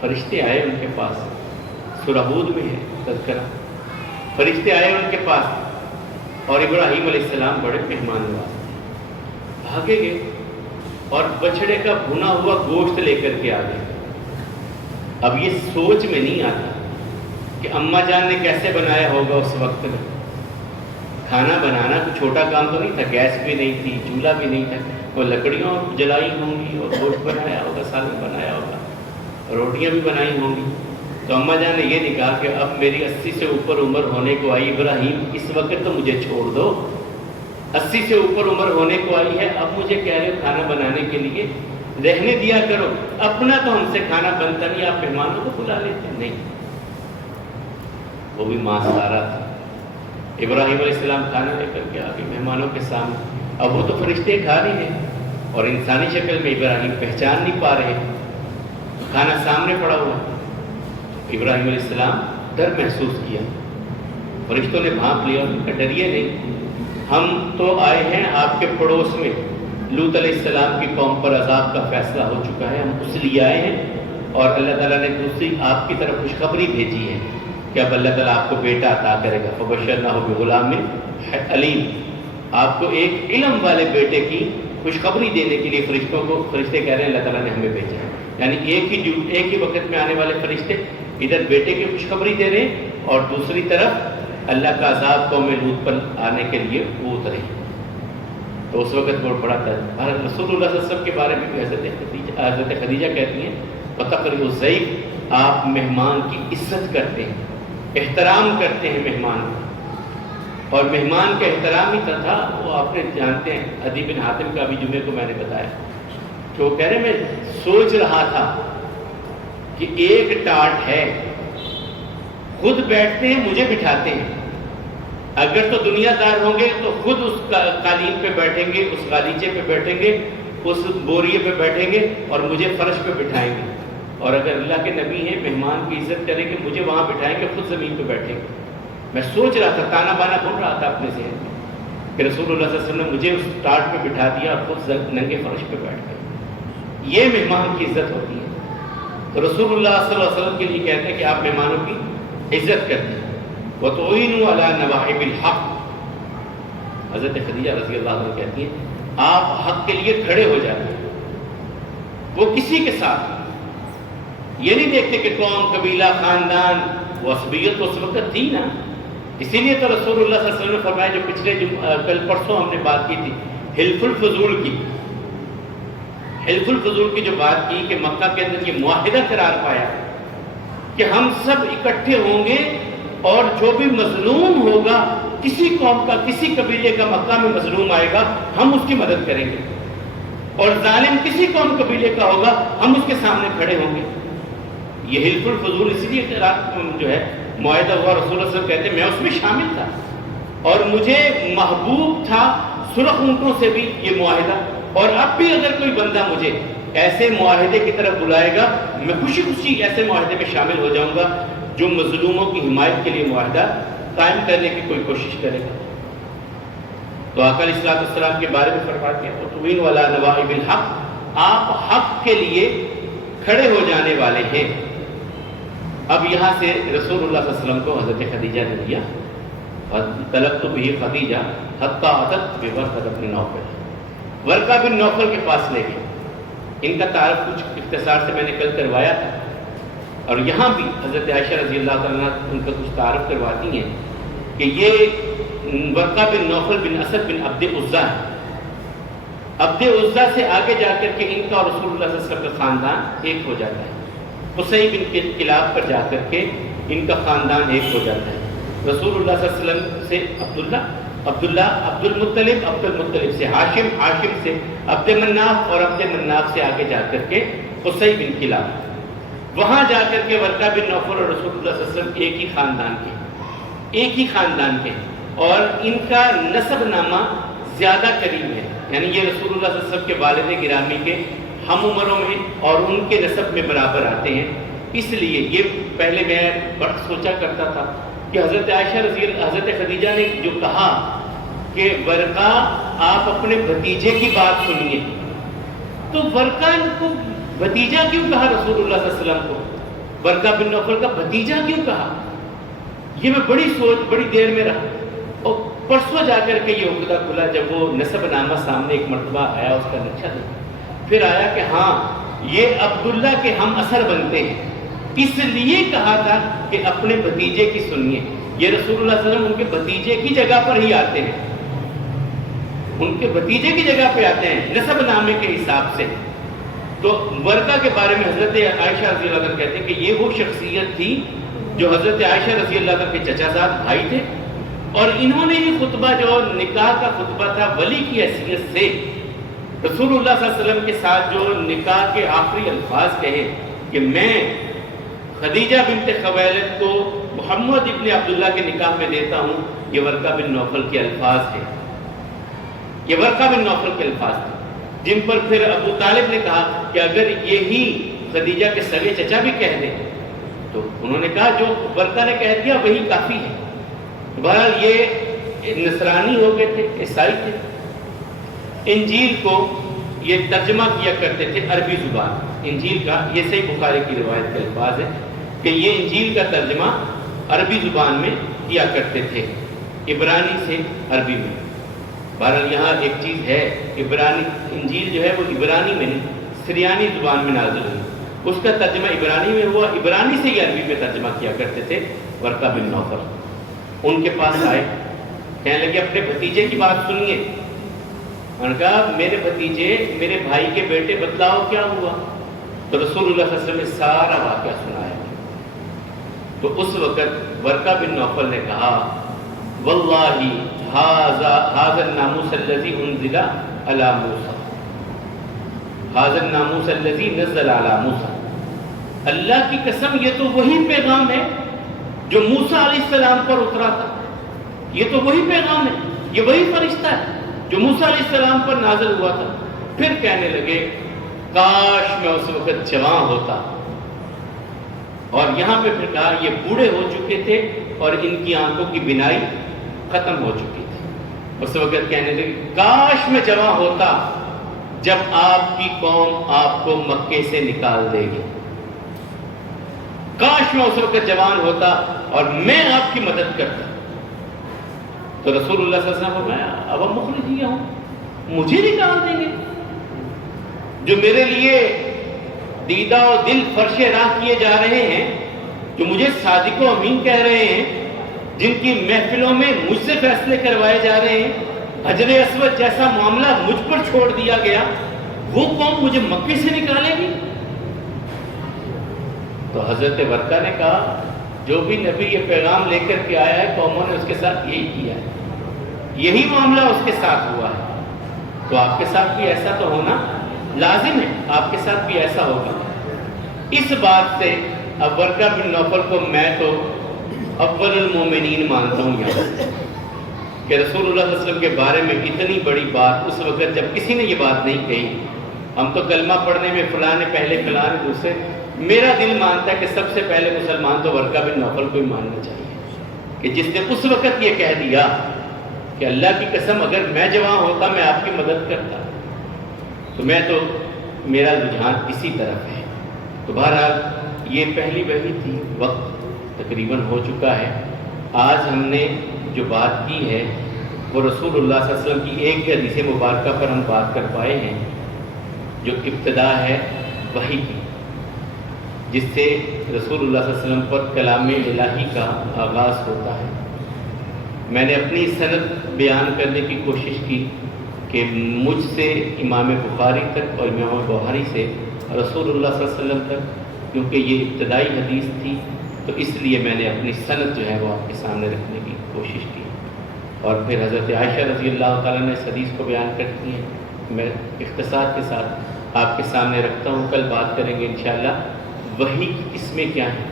فرشتے آئے ان کے پاس، سورہ ہود میں ہے تذکرہ، فرشتے آئے ان کے پاس اور ابراہیم علیہ السلام بڑے مہمان نواز تھے، بھاگے گئے اور بچڑے کا بھنا ہوا گوشت لے کر کے آ گئے۔ اب یہ سوچ میں نہیں آتا کہ اماں جان نے کیسے بنایا ہوگا اس وقت میں۔ کھانا بنانا کوئی چھوٹا کام تو نہیں تھا، گیس بھی نہیں تھی، چولہا بھی نہیں تھا، وہ لکڑیاں جلائی ہوں گی اور گوشت بنایا ہوگا، سالن بنایا ہوگا، روٹیاں بھی بنائی ہوں گی۔ تو اماں جان نے یہ نہیں کہا کہ اب میری 80 سے اوپر عمر ہونے کو آئی، ابراہیم اس وقت تو مجھے چھوڑ دو، 80 سے اوپر عمر ہونے کو آئی ہے، اب مجھے کہہ رہے ہو کھانا بنانے کے لیے، رہنے دیا کرو، اپنا تو ہم سے کھانا بنتا نہیں، آپ مہمانوں کو بلا لیتے ہیں۔ نہیں، وہ بھی ماں سارا تھا، ابراہیم علیہ السلام کھانا لے کر کے آگے مہمانوں کے سامنے۔ اب وہ تو فرشتے کھا رہے ہیں اور انسانی شکل میں ابراہیم پہچان نہیں پا رہے، کھانا سامنے پڑا ہوا۔ ابراہیم علیہ السلام ڈر محسوس کیا، فرشتوں نے بھانپ لیا، ان کا ڈریے نہیں، ہم تو آئے ہیں آپ کے پڑوس میں، لوط علیہ السلام کی قوم پر عذاب کا فیصلہ ہو چکا ہے، ہم اس لیے آئے ہیں، اور اللہ تعالیٰ نے دوسری آپ کی طرف خوشخبری بھیجی ہے کہ اب اللہ تعالیٰ آپ کو بیٹا عطا کرے گا، فبشرناہ بغلام علیم، آپ کو ایک علم والے بیٹے کی خوشخبری دینے کے لیے فرشتے کہہ رہے ہیں اللہ تعالیٰ نے ہمیں بھیجا ہے۔ یعنی ایک ہی وقت میں آنے والے فرشتے ادھر بیٹے کی خوشخبری دے رہے ہیں اور دوسری طرف اللہ کا عذاب قوم لوط پر آنے کے لیے وہ اترے۔ تو اس وقت بہت بڑا تھا۔ رسول اللہ صلی اللہ علیہ وسلم کے بارے میں بھی حضرت خدیجہ کہتی ہیں وَتَقْرِيُ الضَّيْفِ، آپ مہمان کی عزت کرتے ہیں، احترام کرتے ہیں مہمان کا۔ اور مہمان کا احترام ہی تھا، وہ آپ نے جانتے ہیں، عدی بن حاتم کا بھی جمعے کو میں نے بتایا کہ وہ کہہ رہے میں سوچ رہا تھا کہ ایک ٹاٹ ہے، خود بیٹھتے ہیں مجھے بٹھاتے ہیں، اگر تو دنیا دار ہوں گے تو خود اس قالین پہ بیٹھیں گے، اس غالیچے پہ بیٹھیں گے، اس بوریے پہ بیٹھیں گے اور مجھے فرش پہ بٹھائیں گے، اور اگر اللہ کے نبی ہیں مہمان کی عزت کریں گے مجھے وہاں بٹھائیں گے، خود زمین پہ بیٹھیں گے۔ میں سوچ رہا تھا، تانا بانا بن رہا تھا اپنے ذہن میں کہ رسول اللہ صلی اللہ علیہ وسلم نے مجھے اس ٹاٹ پہ بٹھا دیا اور خود ننگے فرش پہ بیٹھ گئے۔ یہ مہمان کی عزت ہوتی ہے۔ تو رسول اللہ صلی اللہ علیہ وسلم کے لیے کہتے ہیں کہ آپ مہمانوں کی عزت کرتے ہیں۔ وَتُعِينُوا عَلَى نَوَائِبِ الْحَقِّ، حضرت خدیجہ رضی اللہ عنہ کہتی ہیں آپ حق کے لیے کھڑے ہو جاتے ہیں، وہ کسی کے ساتھ یہ نہیں دیکھتے کہ قوم، قبیلہ، خاندان، وہ عصبیت تو اس وقت تھی نا، اسی لیے تو رسول اللہ صلی اللہ علیہ وسلم نے فرمایا، جو پچھلے کل پرسوں ہم نے بات کی تھی حلف الفضول کی، حلف الفضول کی جو بات کی کہ مکہ کے اندر یہ معاہدہ قرار پایا کہ ہم سب اکٹھے ہوں گے اور جو بھی مظلوم ہوگا، کسی قوم کا، کسی قبیلے کا مکہ میں مظلوم آئے گا ہم اس کی مدد کریں گے، اور ظالم کسی قوم قبیلے کا ہوگا ہم اس کے سامنے کھڑے ہوں گے۔ یہ حلف الفضول اس لیے جو ہے معاہدہ ہوا، رسول اللہ صلی اللہ علیہ وسلم کہتے ہیں میں اس میں شامل تھا اور مجھے محبوب تھا سرخ اونٹوں سے بھی یہ معاہدہ، اور اب بھی اگر کوئی بندہ مجھے ایسے معاہدے کی طرف بلائے گا میں خوشی خوشی ایسے معاہدے میں شامل ہو جاؤں گا جو مظلوموں کی حمایت کے لیے معاہدہ قائم کرنے کی کوئی کوشش کرے گا۔ تو آقا علیہ الصلوۃ والسلام کے بارے میں فرماتے ہیں وَتُعِينُوا عَلَى نَوَائِبِ الْحَقِّ، آپ حق کے لیے کھڑے ہو جانے والے ہیں۔ اب یہاں سے رسول اللہ صلی اللہ علیہ وسلم کو حضرت خدیجہ نے دیا، طلبت به خدیجہ حتی اتت بورقہ بن نوفل، ورقہ بن نوفل کے پاس لے گئے۔ ان کا تعارف کچھ اختصار سے میں نے کل کروایا تھا، اور یہاں بھی حضرت عائشہ رضی اللہ تعالیٰ عنہ ان کا کچھ تعارف کرواتی ہیں کہ یہ ورقہ بن نوفل بن اسد بن عبد عزا ہے. عبد عزا سے آگے جا کر کے ان کا اور رسول اللہ صلی اللہ علیہ وسلم کا خاندان ایک ہو جاتا ہے. قصی بن کلاب پر جا کر کے ان کا خاندان ایک ہو جاتا ہے. رسول اللہ صلی اللہ علیہ وسلم سے عبداللہ عبد المطلب سے ہاشم سے عبد مناف اور عبد مناف سے آگے جا کر کے قصی بن کلاب. وہاں جا کر کے ورقہ بن نوفل اور رسول اللہ صلی اللہ علیہ وسلم ایک ہی خاندان کے اور ان کا نسب نامہ زیادہ قریب ہے. یعنی یہ رسول اللہ صلی اللہ علیہ وسلم کے والد گرامی کے ہم عمروں میں اور ان کے نسب میں برابر آتے ہیں. اس لیے یہ پہلے میں بڑا سوچا کرتا تھا کہ حضرت حضرت خدیجہ نے جو کہا کہ ورقہ آپ اپنے بھتیجے کی بات سنیے، تو ورقہ کو بھتیجا کیوں کہا رسول اللہ صلی اللہ علیہ وسلم کو؟ ورقہ بن نوفل کا بھتیجا کیوں کہا؟ یہ میں بڑی دیر میں رہا اور پرسوں جا کر کے یہ عقدہ کھلا جب وہ نسب نامہ سامنے ایک مرتبہ آیا، اس کا نقشہ دیکھا، پھر آیا کہ ہاں یہ عبداللہ کے ہم اثر بنتے ہیں. اس لیے کہا تھا کہ اپنے بھتیجے کی سنیے. یہ رسول اللہ صلی اللہ علیہ وسلم ان کے بھتیجے کی جگہ پر ہی آتے ہیں، ان کے بھتیجے کی جگہ پہ آتے ہیں نسب نامے کے حساب سے. تو ورقہ کے بارے میں حضرت عائشہ رضی اللہ عنہ کہتے ہیں کہ یہ وہ شخصیت تھی جو حضرت عائشہ رضی اللہ عنہ کے چچا زاد بھائی تھے، اور انہوں نے یہ خطبہ جو نکاح کا خطبہ تھا ولی کی حیثیت سے رسول اللہ صلی اللہ علیہ وسلم کے ساتھ جو نکاح کے آخری الفاظ کہے کہ میں خدیجہ بنت خویلد کو محمد ابن عبداللہ کے نکاح میں دیتا ہوں، یہ ورقہ بن نوفل کے الفاظ ہیں. یہ ورقہ بن نوفل کے الفاظ تھے جن پر پھر ابو طالب نے کہا کہ اگر یہی خدیجہ کے سگے چچا بھی کہہ دیں تو انہوں نے کہا جو ورقہ نے کہہ دیا وہی کافی ہے. بہرحال یہ نصرانی ہو گئے تھے، عیسائی تھے. انجیل کو یہ ترجمہ کیا کرتے تھے عربی زبان. انجیل کا یہ صحیح بخاری کی روایت کے الفاظ ہے کہ یہ انجیل کا ترجمہ عربی زبان میں کیا کرتے تھے، عبرانی سے عربی میں. بہرحال یہاں ایک چیز ہے، انجیل جو ہے وہ عبرانی میں نہیں سریانی زبان میں نازل ہوئی، اس کا ترجمہ عبرانی میں ہوا، عبرانی سے ہی عربی میں ترجمہ کیا کرتے تھے. ورقہ بن نوفل ان کے پاس آئے، کہنے لگے اپنے بھتیجے کی بات سنیے. انہوں نے کہا میرے بھتیجے میرے بھائی کے بیٹے بتلاؤ کیا ہوا؟ تو رسول اللہ صلی اللہ علیہ وسلم نے سارا واقعہ سنایا. تو اس وقت ورقہ بن نوفل نے کہا واللہ ھذا الناموس الذی انزل علی موسیٰ، ھذا الناموس الذی نزل علی موسیٰ، اللہ کی قسم یہ تو وہی پیغام ہے جو موسیٰ علیہ السلام پر اترا تھا. یہ تو وہی پیغام ہے، یہ وہی فرشتہ ہے جو موسیٰ علیہ السلام پر نازل ہوا تھا. پھر کہنے لگے کاش میں اس وقت جوان ہوتا. اور یہاں پہ پھر کہا یہ بوڑھے ہو چکے تھے اور ان کی آنکھوں کی بینائی ختم ہو چکی تھی. اس وقت کہنے لگے کاش میں جوان ہوتا جب آپ کی قوم آپ کو مکے سے نکال دے گی. کاش میں اس وقت جوان ہوتا اور میں آپ کی مدد کرتا. تو رسول اللہ صلی اللہ علیہ وسلم فرمایا اب ہم مخرجیہ ہوں، مجھے نکال دیں گے جو میرے لیے دیدہ و دل فرش راہ کیے جا رہے ہیں، جو مجھے صادق و امین کہہ رہے ہیں، جن کی محفلوں میں مجھ سے فیصلے کروائے جا رہے ہیں. حجر اسود جیسا معاملہ مجھ پر چھوڑ دیا گیا، وہ قوم مجھے مکے سے نکالے گی. تو حضرت ورقہ نے کہا جو بھی نبی یہ پیغام لے کر کے آیا ہے قوموں نے اس کے ساتھ یہی کیا ہے، یہی معاملہ اس کے ساتھ ہوا ہے. تو آپ کے ساتھ بھی ایسا تو ہونا لازم ہے، آپ کے ساتھ بھی ایسا ہوگا. اس بات سے اب ورقہ بن نوفل کو میں تو اول المومنین مانتا ہوں یہاں کہ رسول اللہ صلی اللہ علیہ وسلم کے بارے میں اتنی بڑی بات اس وقت جب کسی نے یہ بات نہیں کہی. ہم تو کلمہ پڑھنے میں فلاں نے پہلے فلاں نے دوسرے، میرا دل مانتا ہے کہ سب سے پہلے مسلمان تو ورقہ بن نوفل کو ہی ماننا چاہیے کہ جس نے اس وقت یہ کہہ دیا کہ اللہ کی قسم اگر میں جوان ہوتا میں آپ کی مدد کرتا. تو میں تو میرا رجحان اسی طرف ہے. تو بہرحال یہ پہلی وحی تھی، وقت تقریباً ہو چکا ہے. آج ہم نے جو بات کی ہے وہ رسول اللہ صلی اللہ علیہ وسلم کی ایک ہی حدیث مبارکہ پر ہم بات کر پائے ہیں جو ابتدا ہے وحی کی، جس سے رسول اللہ صلی اللہ علیہ وسلم پر کلام الہی کا آغاز ہوتا ہے. میں نے اپنی سند بیان کرنے کی کوشش کی کہ مجھ سے امام بخاری تک اور امام بخاری سے رسول اللہ صلی اللہ علیہ وسلم تک، کیونکہ یہ ابتدائی حدیث تھی تو اس لیے میں نے اپنی سند جو ہے وہ آپ کے سامنے رکھنے کی کوشش کی۔ اور پھر حضرت عائشہ رضی اللہ تعالیٰ نے اس حدیث کو بیان کرتی ہیں، میں اختصار کے ساتھ آپ کے سامنے رکھتا ہوں، کل بات کریں گے انشاءاللہ وحی کی قسمیں کیا ہیں،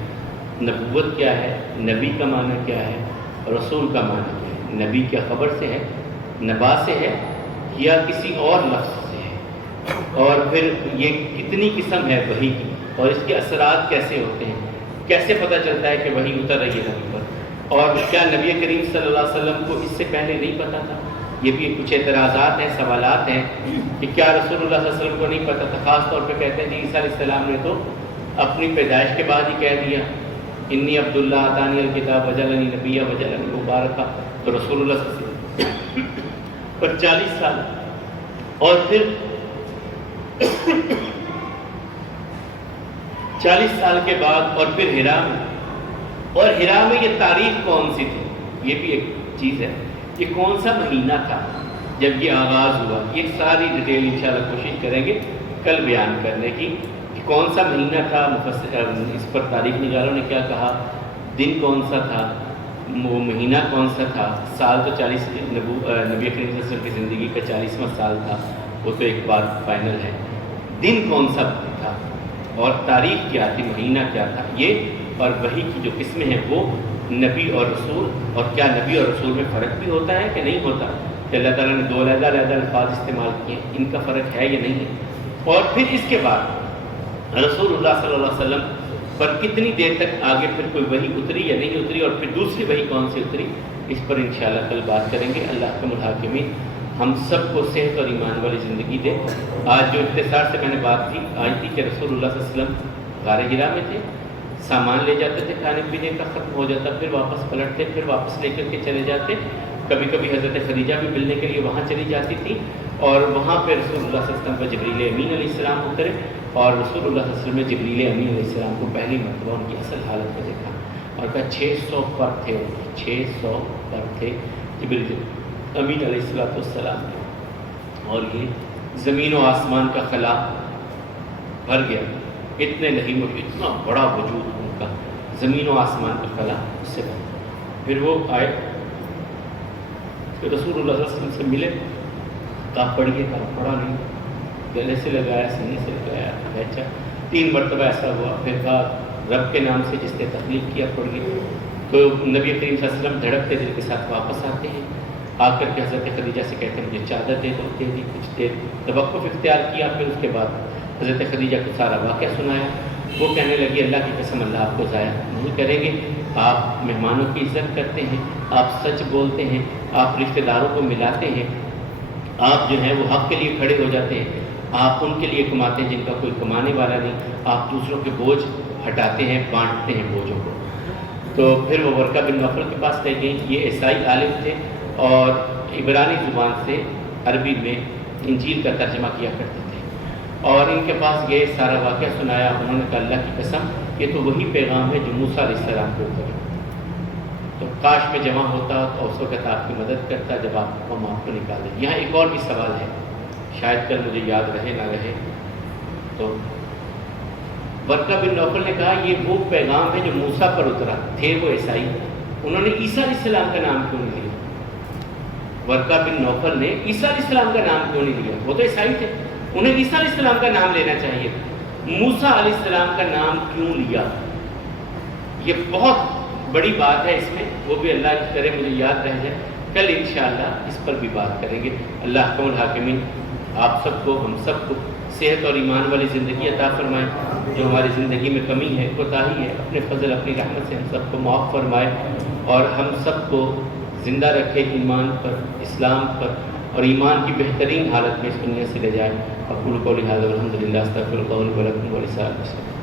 نبوت کیا ہے، نبی کا معنی کیا ہے، رسول کا معنی کیا ہے، نبی کیا خبر سے ہے، نبا سے ہے یا کسی اور لفظ سے ہے، اور پھر یہ کتنی قسم ہے وحی کی اور اس کے اثرات کیسے ہوتے ہیں، کیسے پتہ چلتا ہے کہ وحی اتر رہی ہے نبی پر، اور کیا نبی کریم صلی اللہ علیہ وسلم کو اس سے پہلے نہیں پتہ تھا۔ یہ بھی کچھ اعتراضات ہیں، سوالات ہیں کہ کیا رسول اللہ صلی اللہ علیہ وسلم کو نہیں پتہ تھا۔ خاص طور پہ کہتے ہیں کہ عیسیٰ علیہ السلام نے تو اپنی پیدائش کے بعد ہی کہہ دیا انی عبداللہ آتانی الکتاب وجعلنی نبیہ وجعلنی مبارکہ، تو رسول اللہ صلی اللہ علیہ وسلم پر 40 سال اور پھر 40 سال کے بعد اور پھر ہرا میں، اور ہرا میں یہ تاریخ کون سی تھی، یہ بھی ایک چیز ہے، یہ کون سا مہینہ تھا جب یہ آغاز ہوا، یہ ساری ڈیٹیل انشاءاللہ کوشش کریں گے کل بیان کرنے کی کہ کون سا مہینہ تھا، اس پر تاریخ نگاروں نے کیا کہا، دن کون سا تھا، وہ مہینہ کون سا تھا، سال تو 40 نبی کریم صلی اللہ علیہ وسلم کی زندگی کا 40واں سال تھا، وہ تو ایک بات فائنل ہے، دن کون سا تھا اور تاریخ کیا تھی، مہینہ کیا تھا، یہ اور وحی کی جو قسمیں ہیں وہ نبی اور رسول، اور کیا نبی اور رسول میں فرق بھی ہوتا ہے کہ نہیں ہوتا، کہ اللہ تعالیٰ نے 2 علیحدہ الفاظ استعمال کیے، ان کا فرق ہے یا نہیں ہے، اور پھر اس کے بعد رسول اللہ صلی اللہ علیہ وسلم پر کتنی دیر تک آگے پھر کوئی وحی اتری یا نہیں اتری، اور پھر دوسری وحی کون سی اتری، اس پر انشاءاللہ کل بات کریں گے۔ اللہ کا الحاکمین ہم سب کو صحت اور ایمان والی زندگی دے۔ آج جو اختصار سے میں نے بات کی آج تھی کہ رسول اللہ صلی اللہ علیہ وسلم غار ہرا میں تھے، سامان لے جاتے تھے، کھانے پینے کا ختم ہو جاتا، پھر واپس پلٹتے، پھر واپس لے کر کے چلے جاتے، کبھی کبھی حضرت خدیجہ بھی ملنے کے لیے وہاں چلی جاتی تھی، اور وہاں پہ رسول اللہ صلی اللہ علیہ وسلم پر جبریل امین علیہ السلام اترے، اور رسول اللہ صلی اللہ علیہ وسلم نے جبریل امین علیہ السلام کو پہلی مرتبہ ان کی اصل حالت میں دیکھا، اور کہا 600 پر تھے، 600 پر تھے جبریل امین علیہ السلام نے، اور یہ زمین و آسمان کا خلا بھر گیا، اتنے لہیم، اتنا بڑا وجود ان کا، زمین و آسمان کا خلا اس سے بھر گیا۔ پھر وہ آئے، پھر رسول اللہ صلی اللہ علیہ وسلم سے ملے، کہا پڑھیے، کہا پڑھا نہیں، گلے سے لگایا، سینے سے لگایا، اچھا 3 مرتبہ ایسا ہوا، پھر کہا رب کے نام سے جس نے تخلیق کیا پڑھیے، تو نبی کریم صلی اللہ علیہ وسلم دھڑکتے دل کے ساتھ واپس آتے ہیں، آ کر کے حضرت خدیجہ سے کہتے ہیں مجھے چادر دے دو، دے دی، کچھ دیر توقف اختیار کیا، پھر اس کے بعد حضرت خدیجہ کو سارا واقعہ سنایا، وہ کہنے لگی اللہ کی قسم اللہ آپ کو ضائع نہیں کریں گے، آپ مہمانوں کی عزت کرتے ہیں، آپ سچ بولتے ہیں، آپ رشتہ داروں کو ملاتے ہیں، آپ جو ہیں وہ حق کے لیے کھڑے ہو جاتے ہیں، آپ ان کے لیے کماتے ہیں جن کا کوئی کمانے والا نہیں، آپ دوسروں کے بوجھ ہٹاتے ہیں، بانٹتے ہیں بوجھوں کو۔ تو پھر وہ ورقہ بن نوفل کے پاس لے گئی، یہ عیسائی عالم تھے اور عبرانی زبان سے عربی میں انجیل کا ترجمہ کیا کرتے تھے، اور ان کے پاس یہ سارا واقعہ سنایا، انہوں نے کہا اللہ کی قسم یہ تو وہی پیغام ہے جو موسیٰ علیہ السلام کو اترا، تو کاش میں جمع ہوتا اور اس وقت آپ کی مدد کرتا جب آپ ہم آپ کو نکالیں۔ یہاں ایک اور بھی سوال ہے، شاید کل مجھے یاد رہے نہ رہے، تو ورقہ بن نوفل نے کہا یہ وہ پیغام ہے جو موسیٰ پر اترا، تھے وہ عیسائی، انہوں نے عیسیٰ علیہ السلام کا نام کیوں نہیں لیا؟ ورقہ بن نوفل نے عیسیٰ علیہ السلام کا نام کیوں نہیں لیا؟ وہ تو عیسائی تھے، انہیں عیسیٰ علیہ السلام کا نام لینا چاہیے، موسیٰ علیہ السلام کا نام کیوں لیا؟ یہ بہت بڑی بات ہے، اس میں وہ بھی اللہ کی طرح مجھے یاد رہ جائے، کل انشاءاللہ اس پر بھی بات کریں گے۔ اللہ کو الحاکمین آپ سب کو ہم سب کو صحت اور ایمان والی زندگی عطا فرمائے، جو ہماری زندگی میں کمی ہے، کوتاہی ہے، اپنے فضل اپنی رحمت سے ہم سب کو معاف فرمائے، اور ہم سب کو زندہ رکھے ایمان پر، اسلام پر، اور ایمان کی بہترین حالت میں اس دنیا سے لے جائے۔ اقول قولی ھذا والحمد للہ، استغفر اللہ لی ولکم ولسائر المسلمین۔